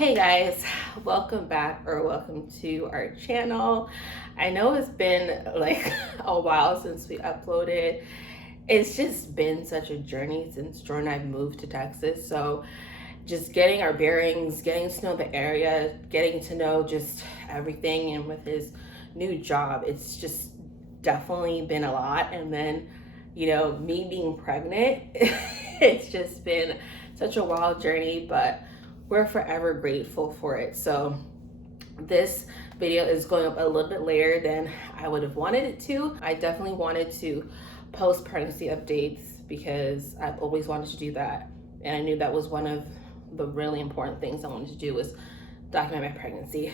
Hey guys, welcome back or welcome to our channel. I know it's been like a while since we uploaded. It's just been such a journey since Jordan and I moved to Texas. So just getting our bearings, getting to know the area, getting to know just everything, and with his new job, it's just definitely been a lot. And then, me being pregnant, it's just been such a wild journey, but we're forever grateful for it. So this video is going up a little bit later than I would have wanted it to. I definitely wanted to post pregnancy updates because I've always wanted to do that. And I knew that was one of the really important things I wanted to do, was document my pregnancy.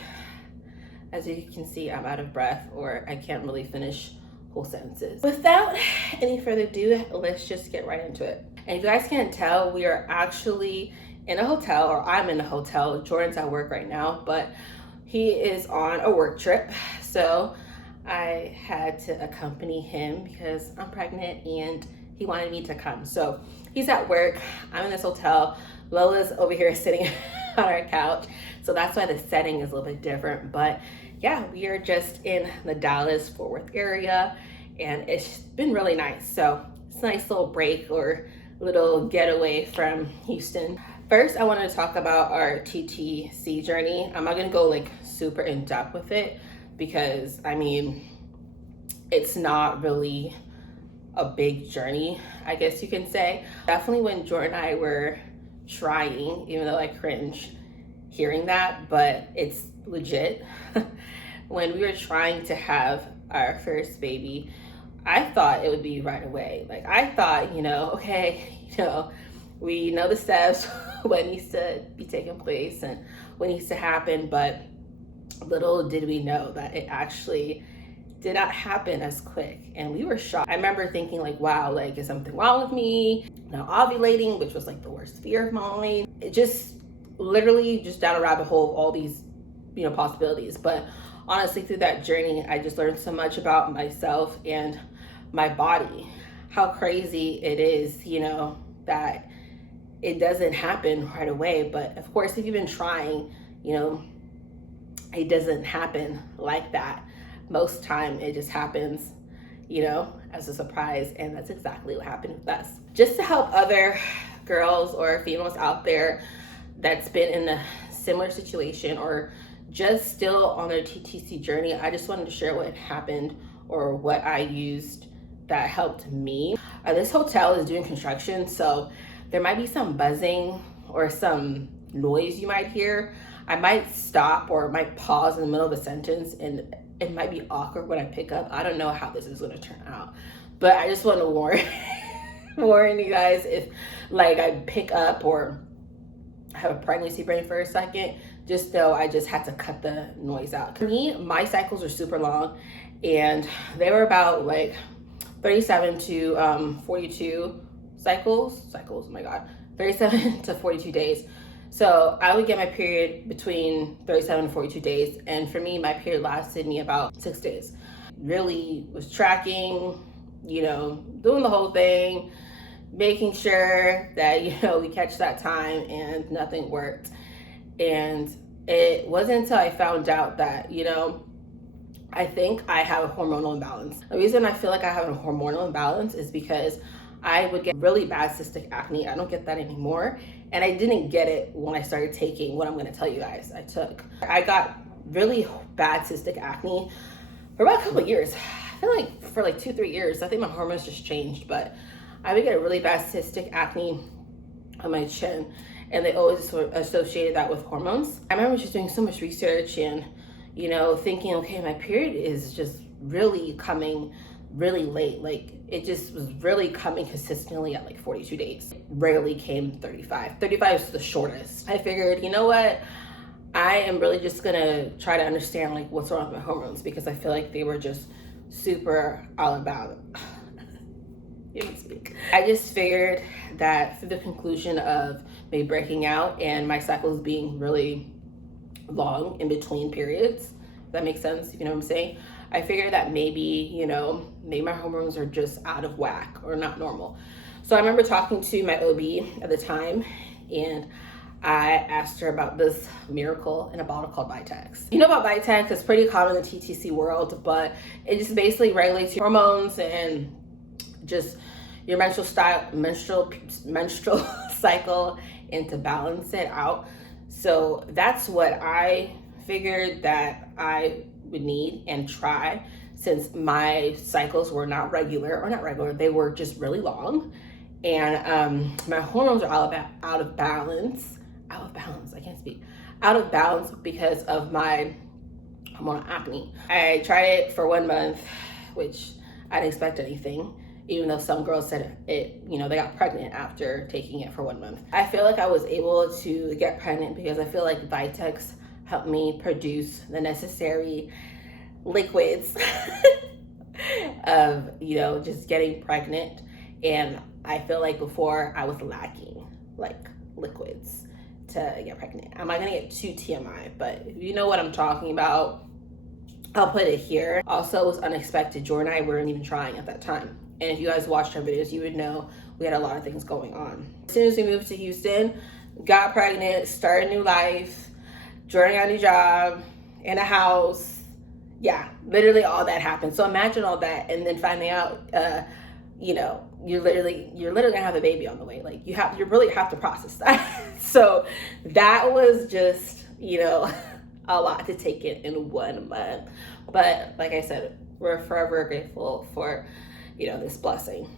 As you can see, I'm out of breath, or I can't really finish whole sentences. Without any further ado, let's just get right into it. And if you guys can't tell, we are actually in a hotel, or I'm in a hotel. Jordan's at work right now, but he is on a work trip. So I had to accompany him because I'm pregnant and he wanted me to come. So he's at work, I'm in this hotel. Lola's over here sitting on our couch. So that's why the setting is a little bit different. But yeah, we are just in the Dallas-Fort Worth area and it's been really nice. So it's a nice little break or little getaway from Houston. First, I wanted to talk about our TTC journey. I'm not gonna go like super in depth with it because it's not really a big journey, I guess you can say. Definitely when Jordan and I were trying, even though I cringe hearing that, but it's legit. When we were trying to have our first baby, I thought it would be right away. Like I thought, we know the steps, what needs to be taking place and what needs to happen, but little did we know that it actually did not happen as quick, and we were shocked. I remember thinking like, wow, like is something wrong with me? Now ovulating, which was like the worst fear of mine. It just literally just down a rabbit hole of all these, possibilities. But honestly, through that journey, I just learned so much about myself and my body. How crazy it is, that it doesn't happen right away. But of course, if you've been trying, it doesn't happen like that. Most time it just happens, as a surprise. And that's exactly what happened with us. Just to help other girls or females out there that's been in a similar situation or just still on their TTC journey, I just wanted to share what happened or what I used that helped me. This hotel is doing construction, so there might be some buzzing or some noise you might hear. I might stop or might pause in the middle of a sentence, and it might be awkward when I pick up. I don't know how this is going to turn out, but I just want to warn you guys, if like I pick up or have a pregnancy brain for a second, just know I just had to cut the noise out. For me, my cycles are super long, and they were about like 37 to 42 cycles, oh my God, 37 to 42 days. So I would get my period between 37 and 42 days. And for me, my period lasted me about 6 days. Really was tracking, doing the whole thing, making sure that, we catch that time, and nothing worked. And it wasn't until I found out that, I think I have a hormonal imbalance. The reason I feel like I have a hormonal imbalance is because I would get really bad cystic acne. I don't get that anymore. And I didn't get it when I started taking what I'm going to tell you guys I took. I got really bad cystic acne for about a couple of years. I feel like for like 2-3 years. I think my hormones just changed, but I would get a really bad cystic acne on my chin, and they always sort of associated that with hormones. I remember just doing so much research and, thinking, okay, my period is just really coming really late. Like it just was really coming consistently at like 42 days. It rarely came 35. 35 is the shortest. I figured, you know what? I am really just gonna try to understand like what's wrong with my hormones, because I feel like they were just super all about speak. I just figured that through the conclusion of me breaking out and my cycles being really long in between periods, if that makes sense, if you know what I'm saying, I figured that maybe, maybe my hormones are just out of whack or not normal. So I remember talking to my OB at the time, and I asked her about this miracle in a bottle called Vitex. You know about Vitex? It's pretty common in the TTC world, but it just basically regulates your hormones and just your menstrual cycle, and to balance it out. So that's what I figured that I would need and try, since my cycles were not regular, they were just really long, and my hormones are out of balance. I can't speak. Out of balance because of my hormonal acne. I tried it for 1 month, which I didn't expect anything, even though some girls said it, you know, they got pregnant after taking it for 1 month. I feel like I was able to get pregnant because I feel like Vitex helped me produce the necessary liquids of, you know, just getting pregnant. And I feel like before I was lacking like liquids to get pregnant. I'm not gonna get too TMI, but if you know what I'm talking about, I'll put it here. Also, it was unexpected. Jordan and I weren't even trying at that time. And if you guys watched our videos, you would know we had a lot of things going on. As soon as we moved to Houston, got pregnant, started a new life, Jordan got a new job, in a house. Yeah, literally all that happened. So imagine all that, and then finding out, you know, you're literally gonna have a baby on the way. Like you really have to process that. So that was just, you know, a lot to take it in 1 month. But like I said, we're forever grateful for, you know, this blessing.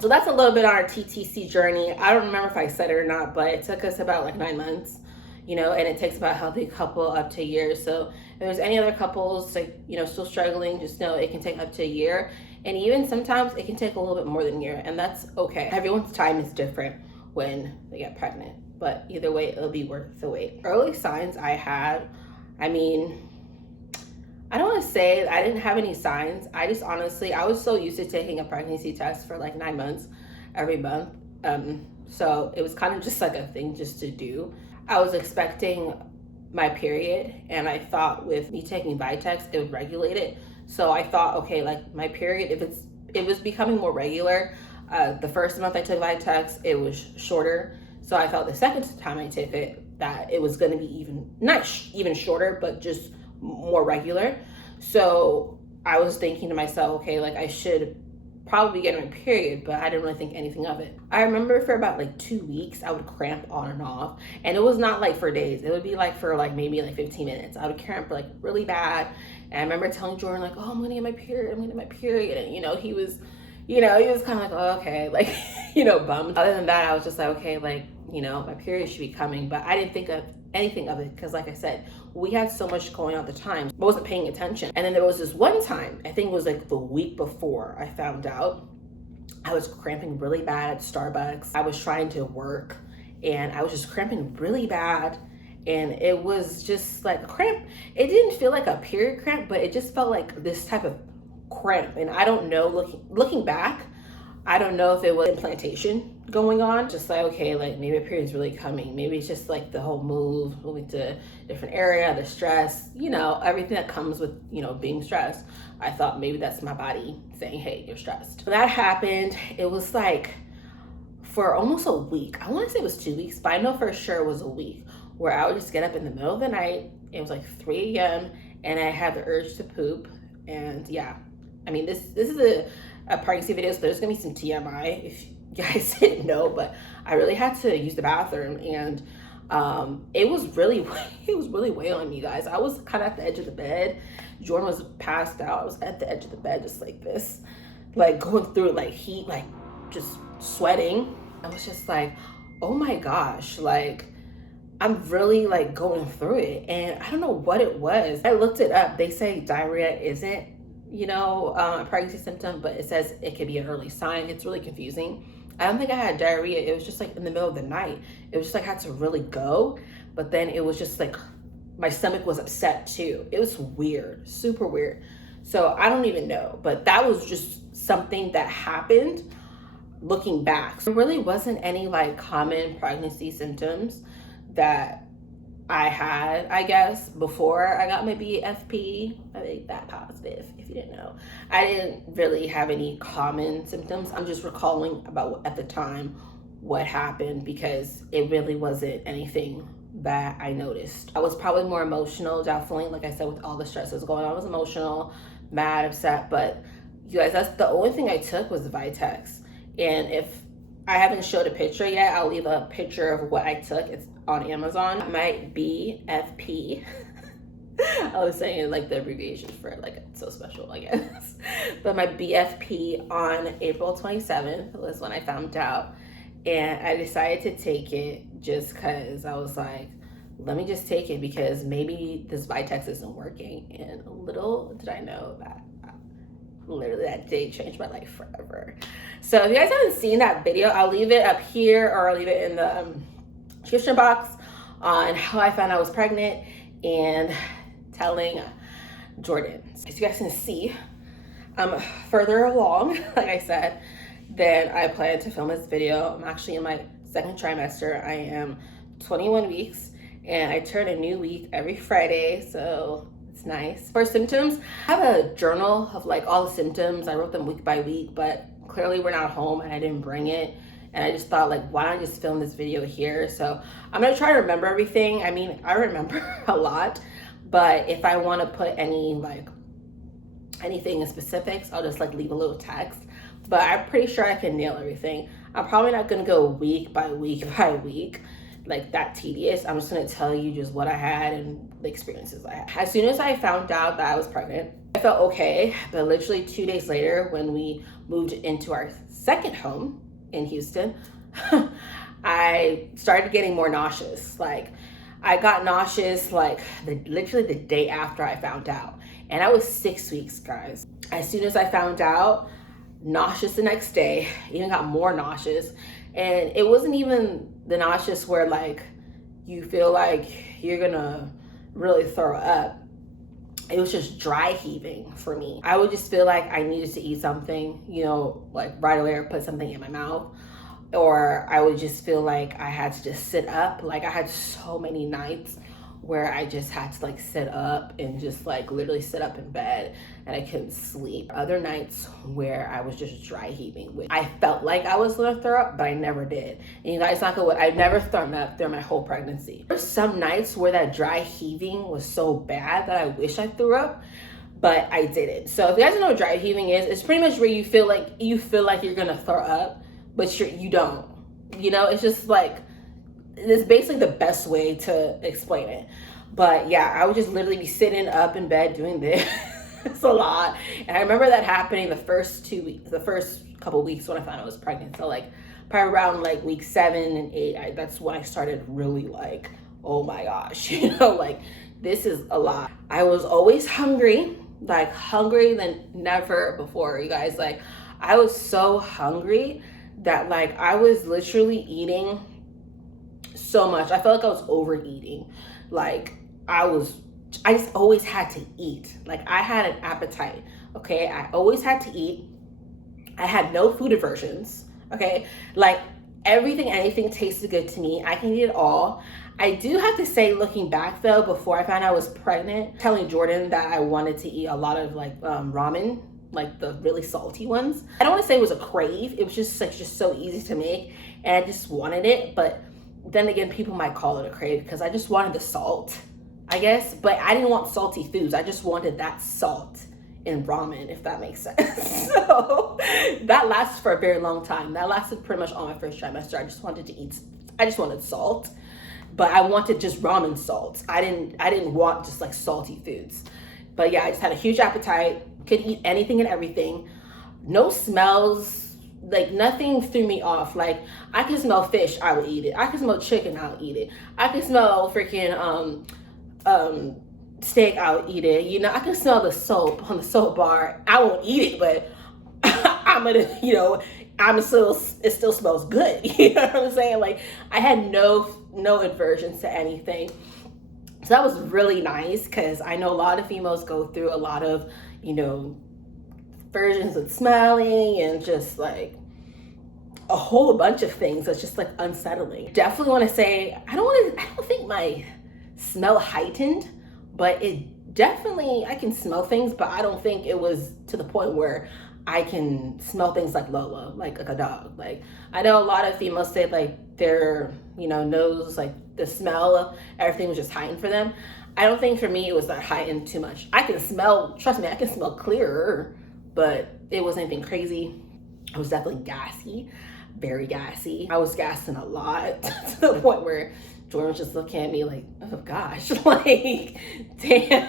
So that's a little bit on our TTC journey. I don't remember if I said it or not, but it took us about like 9 months, you know, and it takes about a healthy couple up to a year. So if there's any other couples like, you know, still struggling, just know it can take up to a year. And even sometimes it can take a little bit more than a year, and that's okay. Everyone's time is different when they get pregnant, but either way, it'll be worth the wait. Early signs I had, I mean, I don't want to say I didn't have any signs. I just honestly, I was so used to taking a pregnancy test for like 9 months every month. So it was kind of just like a thing just to do. I was expecting my period, and I thought with me taking Vitex, it would regulate it. So I thought, okay, like my period, if it was becoming more regular, the first month I took Vitex, it was shorter. So I thought the second time I took it, that it was going to be even shorter, but just more regular. So I was thinking to myself, okay, like I should probably be getting my period, but I didn't really think anything of it. I remember for about like 2 weeks, I would cramp on and off, and it was not like for days. It would be like for like maybe like 15 minutes. I would cramp like really bad. And I remember telling Jordan like, oh, I'm gonna get my period. And you know, he was kind of like, oh, okay, like, you know, bummed. Other than that, I was just like, okay, like, you know, my period should be coming, but I didn't think of anything of it because, like I said, we had so much going on at the time. I wasn't paying attention. And then there was this one time, I think it was like the week before I found out, I was cramping really bad at Starbucks. I was trying to work and I was just cramping really bad. And it was just like a cramp. It didn't feel like a period cramp, but it just felt like this type of cramp. And I don't know, looking back, I don't know if it was implantation going on. Just like, okay, like maybe a period's really coming. Maybe it's just like the whole moving to a different area, the stress, you know, everything that comes with, you know, being stressed. I thought maybe that's my body saying, hey, you're stressed. When that happened, it was like for almost a week. I want to say it was 2 weeks, but I know for sure it was a week, where I would just get up in the middle of the night. It was like 3 a.m. and I had the urge to poop. And yeah, I mean, this is a pregnancy video, so there's gonna be some TMI if you guys didn't know, but I really had to use the bathroom, and it was really weighing on me, guys. I was kind of at the edge of the bed. Jordan was passed out. I was at the edge of the bed just like this, like going through like heat, like just sweating. I was just like, oh my gosh, like I'm really like going through it, and I don't know what it was. I looked it up. They say diarrhea isn't, you know, a pregnancy symptom, but it says it could be an early sign. It's really confusing. I don't think I had diarrhea. It was just like in the middle of the night. It was just like I had to really go, but then it was just like my stomach was upset too. It was weird, super weird. So I don't even know, but that was just something that happened looking back. So there really wasn't any like common pregnancy symptoms that I had, I guess, before I got my BFP. I think that positive, if you didn't know. I didn't really have any common symptoms. I'm just recalling about at the time what happened, because it really wasn't anything that I noticed. I was probably more emotional, definitely. Like I said, with all the stresses going on, I was emotional, mad, upset. But you guys, that's the only thing I took was Vitex. And if I haven't showed a picture yet, I'll leave a picture of what I took. It's on Amazon. My BFP. I was saying like the abbreviation for it, like it's so special, I guess. But my BFP on April 27th was when I found out. And I decided to take it just because I was like, let me just take it because maybe this Vitex isn't working. And little did I know that literally that day changed my life forever. So if you guys haven't seen that video, I'll leave it up here or I'll leave it in the description box on how I found I was pregnant and telling Jordan. As you guys can see, I'm further along, like I said, than I planned to film this video. I'm actually in my second trimester. I am 21 weeks and I turn a new week every Friday, so it's nice. For symptoms, I have a journal of like all the symptoms. I wrote them week by week, but clearly we're not home and I didn't bring it. And I just thought like, why don't I just film this video here? So I'm gonna try to remember everything. I mean, I remember a lot, but if I wanna put any like anything in specifics, I'll just like leave a little text. But I'm pretty sure I can nail everything. I'm probably not gonna go week by week by week, like that tedious. I'm just gonna tell you just what I had and the experiences I had. As soon as I found out that I was pregnant, I felt okay, but literally 2 days later when we moved into our second home in Houston, I started getting more nauseous. Like I got nauseous like literally the day after I found out. And I was 6 weeks, guys. As soon as I found out, nauseous the next day, even got more nauseous. And it wasn't even the nauseous where like you feel like you're gonna really throw up. It was just dry heaving for me. I would just feel like I needed to eat something, you know, like right away or put something in my mouth. Or I would just feel like I had to just sit up. Like I had so many nights where I just had to like sit up and just like literally sit up in bed and I couldn't sleep. Other nights where I was just dry heaving. I felt like I was gonna throw up, but I never did. And you guys not gonna, I've never thrown up through my whole pregnancy. There's some nights where that dry heaving was so bad that I wish I threw up, but I didn't. So if you guys don't know what dry heaving is, it's pretty much where you feel like you're gonna throw up, but you don't. You know, it's just like, it's basically the best way to explain it. But yeah, I would just literally be sitting up in bed doing this. It's a lot. And I remember that happening the first 2 weeks, the first couple weeks when I found I was pregnant. So like probably around like week 7 and 8, that's when I started really like, oh my gosh, you know, like this is a lot. I was always hungry, like hungry than never before, you guys. Like I was so hungry that like I was literally eating so much. I felt like I was overeating. Like I just always had to eat. Like I had an appetite, okay? I always had to eat. I had no food aversions, okay? Like anything tasted good to me. I can eat it all. I do have to say, looking back though, before I found out I was pregnant, telling Jordan that I wanted to eat a lot of like ramen, like the really salty ones. I don't want to say it was a crave. It was just like just so easy to make and I just wanted it. But then again, people might call it a crave because I just wanted the salt, I guess. But I didn't want salty foods. I just wanted that salt in ramen, if that makes sense. So that lasted for a very long time. That lasted pretty much all my first trimester. I just wanted salt, but I wanted just ramen salt. I didn't want just like salty foods. But yeah, I just had a huge appetite, could eat anything and everything. No smells. Like nothing threw me off. Like I can smell fish, I will eat it. I can smell chicken, I'll eat it. I can smell freaking steak, I'll eat it. You know, I can smell the soap on the soap bar. I won't eat it, but I'm gonna, you know, it still smells good. You know what I'm saying? Like I had no aversions to anything. So that was really nice because I know a lot of females go through a lot of, you know, versions of smelling and just like a whole bunch of things that's just like unsettling. Definitely want to say I don't think my smell heightened, but it definitely, I can smell things, but I don't think it was to the point where I can smell things like Lola, like a dog. Like, I know a lot of females say like their, you know, nose, like the smell of everything was just heightened for them. I don't think for me it was that heightened too much. I can smell, trust me, I can smell clearer, but it wasn't anything crazy. I was definitely gassy, very gassy. I was gassing a lot to the point where Jordan was just looking at me like, oh gosh, like, damn,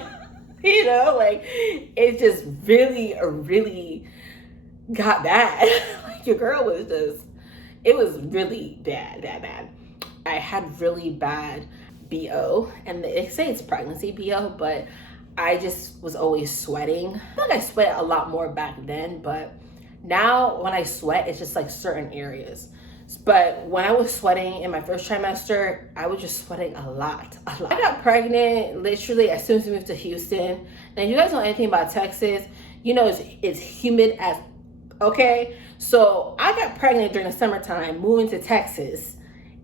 you know, like, it just really got bad. Like, your girl was just, it was really bad. I had really bad BO, and they say it's pregnancy BO, but I just was always sweating. I feel like I sweat a lot more back then, but now when I sweat, it's just like certain areas. But when I was sweating in my first trimester, I was just sweating a lot. I got pregnant literally as soon as we moved to Houston. And if you guys know anything about Texas, you know it's humid as, okay? So I got pregnant during the summertime, moving to Texas.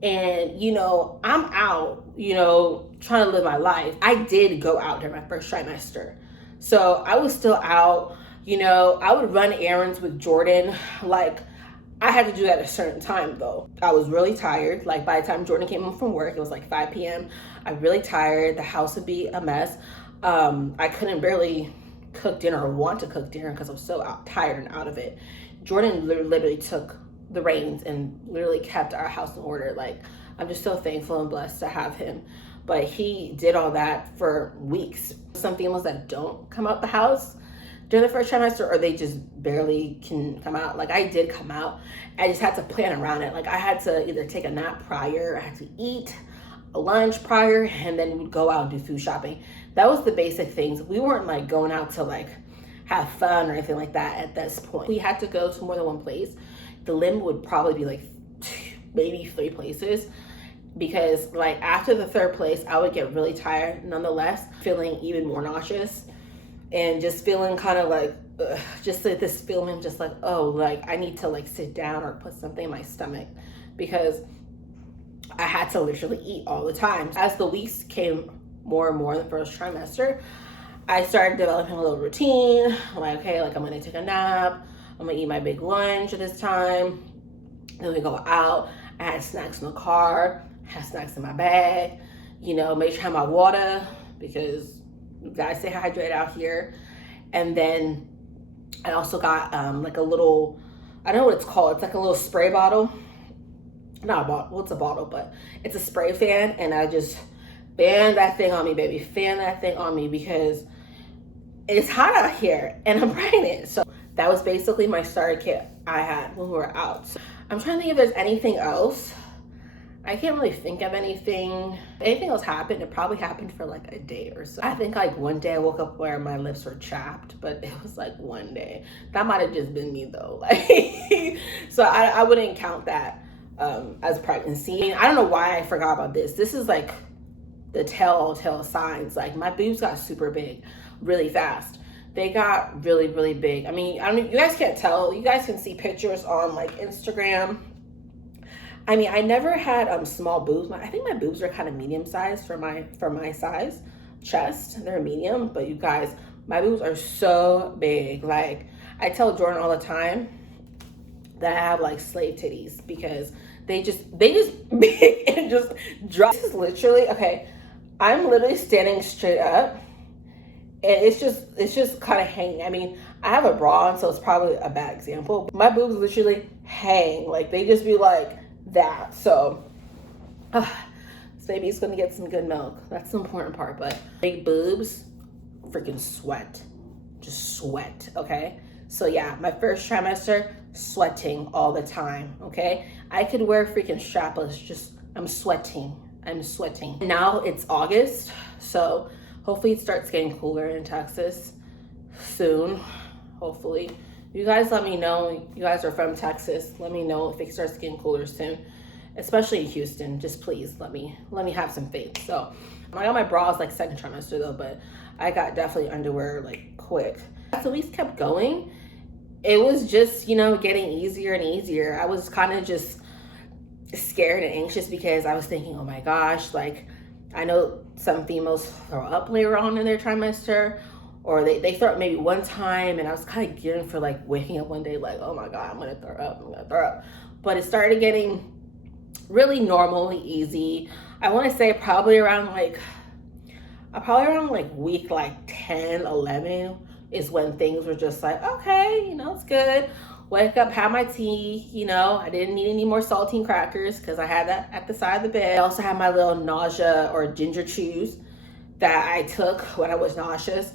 And, you know, I'm out, you know, trying to live my life. I did go out during my first trimester. So I was still out, you know, I would run errands with Jordan. Like, I had to do that at a certain time though. I was really tired. Like, by the time Jordan came home from work, it was like 5 p.m. I'm really tired. The house would be a mess. I couldn't barely cook dinner or want to cook dinner because I was so tired and out of it. Jordan literally took the reins and literally kept our house in order. Like, I'm just so thankful and blessed to have him. But he did all that for weeks. Some females that don't come out the house during the first trimester, or they just barely can come out. Like, I did come out. I just had to plan around it. Like, I had to either take a nap prior, I had to eat a lunch prior, and then we'd go out and do food shopping. That was the basic things. We weren't like going out to like have fun or anything like that at this point. We had to go to more than one place. The limit would probably be like maybe 3 places, because like after the 3rd place, I would get really tired nonetheless, feeling even more nauseous and just feeling kind of like, just like this feeling just like, oh, like I need to like sit down or put something in my stomach, because I had to literally eat all the time. As the weeks came more and more in the first trimester, I started developing a little routine. I'm like, okay, like I'm gonna take a nap, I'm gonna eat my big lunch at this time, then we go out. I had snacks in the car, had snacks in my bag, you know, make sure I have my water, because you guys stay hydrated out here. And then I also got like a little, I don't know what it's called, it's like a little spray bottle. Not a bottle, well, it's a bottle, but it's a spray fan, and I just fan that thing on me, baby. Fan that thing on me, because it's hot out here and I'm pregnant. So that was basically my starter kit I had when we were out. So I'm trying to think if there's anything else. I can't really think of anything. If anything else happened, it probably happened for like a day or so. I think like one day I woke up where my lips were chapped, but it was like one day. That might have just been me though. Like, so I wouldn't count that as pregnancy. I don't know why I forgot about this. This is like the telltale signs. Like, my boobs got super big really fast. They got really big. I mean, I don't, you guys can't tell. You guys can see pictures on like Instagram. I mean, I never had small boobs. I think my boobs are kind of medium sized for my size chest. They're medium, but you guys, my boobs are so big. Like, I tell Jordan all the time that I have like slave titties, because they just big and just drop. This is literally, okay, I'm literally standing straight up, and it's just kind of hanging. I mean, I have a bra on, so it's probably a bad example, but my boobs literally hang. Like, they just be like that. So this baby's gonna get some good milk. That's the important part. But big boobs freaking sweat, just sweat. Okay, so yeah, my first trimester, sweating all the time. Okay, I could wear freaking strapless, just I'm sweating. Now it's August, so hopefully it starts getting cooler in Texas soon. Hopefully, you guys let me know. You guys are from Texas. Let me know if it starts getting cooler soon, especially in Houston. Just please let me have some faith. So I got my bras like 2nd trimester though, but I got definitely underwear like quick. As the weeks kept going, it was just, you know, getting easier and easier. I was kind of just scared and anxious, because I was thinking, oh my gosh, like, I know some females throw up later on in their trimester, or they throw up maybe one time, and I was kind of gearing for like waking up one day like, oh my God, I'm gonna throw up. But it started getting really normally easy. I want to say probably around like week like 10, 11 is when things were just like, okay, you know, it's good. Wake up, have my tea, you know. I didn't need any more saltine crackers because I had that at the side of the bed. I also had my little nausea or ginger chews that I took when I was nauseous.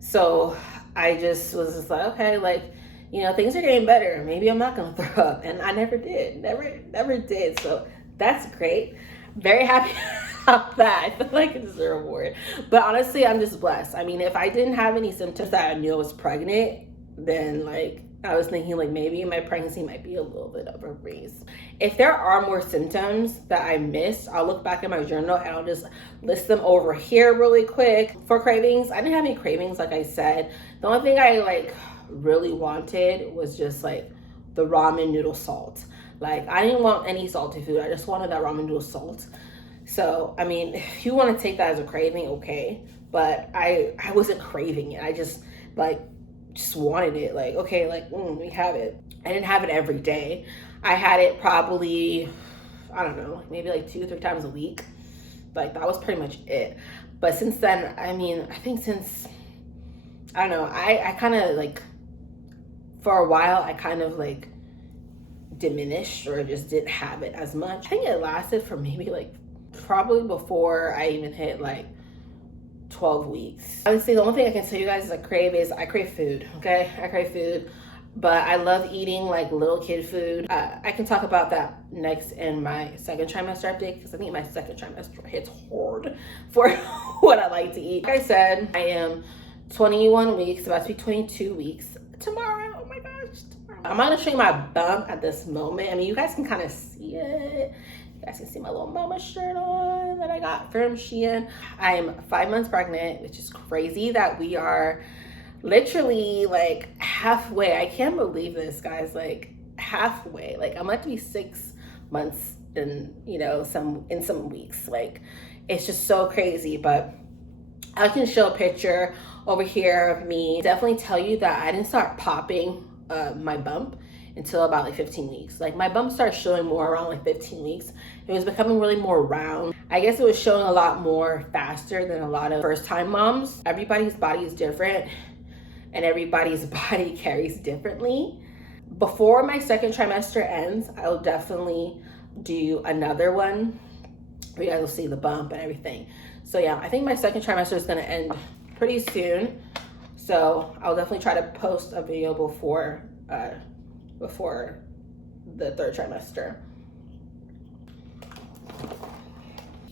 So I just was just like, okay, like, you know, things are getting better. Maybe I'm not gonna throw up. And I never did, never did. So that's great. Very happy about that. I feel like it's a reward. But honestly, I'm just blessed. I mean, if I didn't have any symptoms that I knew I was pregnant, then like, I was thinking like maybe my pregnancy might be a little bit of a breeze. If there are more symptoms that I missed, I'll look back at my journal and I'll just list them over here really quick. For cravings, I didn't have any cravings, like I said. The only thing I like really wanted was just like the ramen noodle salt. Like I didn't want any salty food. I just wanted that ramen noodle salt. So, I mean, if you want to take that as a craving, okay. But I wasn't craving it. I just wanted it. Like, okay, like, we have it. I didn't have it every day. I had it probably, I don't know, maybe like 2-3 times a week. Like, that was pretty much it. But since then, I mean, I think since, I don't know, I kind of like, for a while, I kind of like diminished or just didn't have it as much. I think it lasted for maybe like, probably before I even hit like 12 weeks. Honestly, the only thing I can tell you guys is I crave food, okay? I crave food, but I love eating like little kid food. I can talk about that next in my second trimester update because I think my second trimester hits hard for what I like to eat. Like I said, I am 21 weeks, about to be 22 weeks tomorrow. Oh my gosh, tomorrow. I'm gonna show you my bump at this moment. I mean, you guys can kind of see it. You guys can see my little mama shirt on that I got from Shein. I'm 5 months pregnant, which is crazy that we are literally like halfway. I can't believe this, guys, like halfway. Like I'm about to be 6 months in, you know, some weeks. Like it's just so crazy. But I can show a picture over here of me. Definitely tell you that I didn't start popping my bump until about like 15 weeks. Like my bump started showing more around like 15 weeks. It was becoming really more round. I guess it was showing a lot more faster than a lot of first time moms. Everybody's body is different and everybody's body carries differently. Before my second trimester ends, I'll definitely do another one. You guys will see the bump and everything. So yeah, I think my second trimester is gonna end pretty soon. So I'll definitely try to post a video before the third trimester.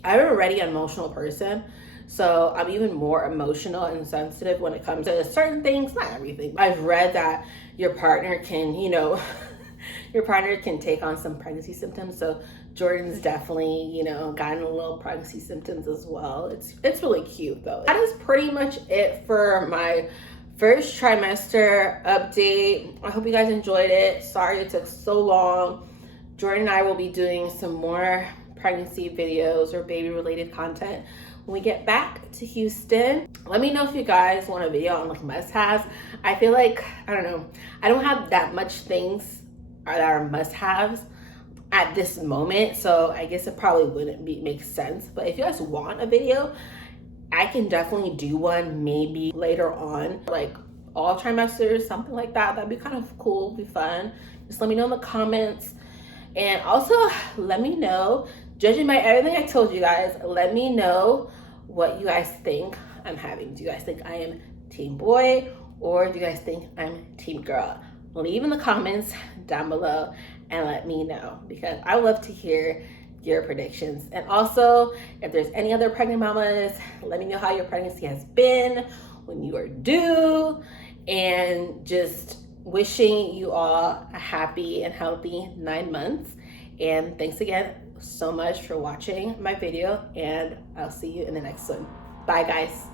I'm already an emotional person, so I'm even more emotional and sensitive when it comes to certain things, not everything. I've read that your partner can, you know, your partner can take on some pregnancy symptoms. So Jordan's definitely, you know, gotten a little pregnancy symptoms as well. It's really cute though. That is pretty much it for my first trimester update. I hope you guys enjoyed it. Sorry it took so long. Jordan and I will be doing some more pregnancy videos or baby related content when we get back to Houston. Let me know if you guys want a video on like must-haves. I feel like, I don't know, I don't have that much things that are must-haves at this moment, so I guess it probably wouldn't make sense. But if you guys want a video, I can definitely do one maybe later on, like all trimesters, something like that. That'd be kind of cool, be fun. Just let me know in the comments. And also let me know, judging by everything I told you guys, let me know what you guys think I'm having. Do you guys think I am team boy or do you guys think I'm team girl? Leave in the comments down below and let me know, because I would love to hear your predictions. And also, if there's any other pregnant mamas, let me know how your pregnancy has been, when you are due, and just wishing you all a happy and healthy 9 months. And thanks again so much for watching my video, and I'll see you in the next one. Bye guys.